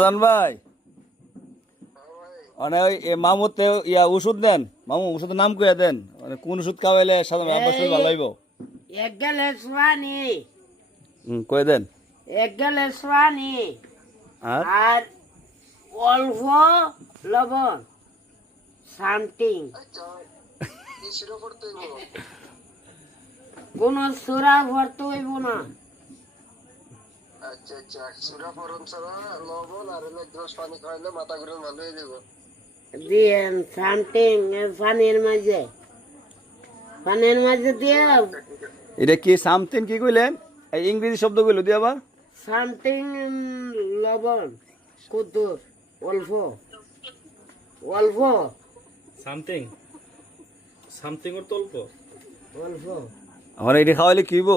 প্রধান ভাই মানে ওই মামুতে ইয়া ওষুধ দেন, মামু ওষুধের নাম কইয়া দেন, মানে কোন ওষুধ খাওয়াইলে সাধারণ আব্বার শরীর ভালো হইব? এক গ্লাস পানি, কয়ে দেন। এক গ্লাস পানি আর আর অল্প লবণ, সামথিং। কোন সুরা ভরতে হইব না। আচ্ছা আচ্ছা, সুরা ফরম ছাড়া লবণ আর এক গ্লাস পানি খাইলে মাথা ঘুরে ভালো হয়ে যাবে। দিয়েন সামথিং পানির মাঝে দিয়ে এটা কি সামথিং কি কইলেন? এই ইংরেজি শব্দ কইলো দি আবার। সামথিং লবণ কুতুর অল্প অল্প সামথিং সামথিং ওর তো অল্প অল্প আমার এটা খাওয়াইলে কি হইব?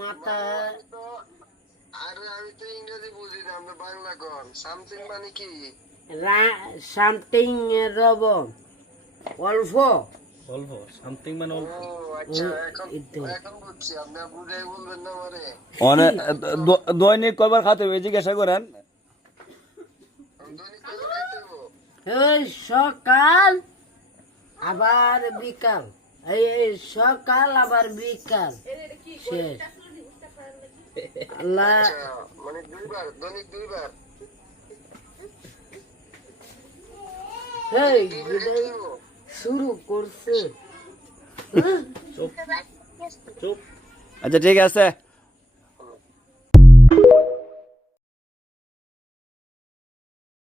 মাথা আরে আমি তো ইংরেজি বুঝি না, আমি বাংলা কন। সামথিং মানে কি? সামথিং লবণ অল্প অল্প সামথিং মানে ও অল্প। আচ্ছা, এখন বুঝছি। আপনি বুঝাই বলবেন না আমারে। মানে দৈনিক কয়বার খাতে হবে জিজ্ঞাসা করেন। দৈনিক কয়বার খাইতে হইব? এই সকাল আবার বিকাল, এই সকাল আবার বিকাল শেষ। আল্লাহ আচ্ছা, মানে দুইবার, দৈনিক দুইবার। এই দুইবার খাইতে হইব? শুরু করছে। চুপ চুপ। আচ্ছা ঠিক আছে।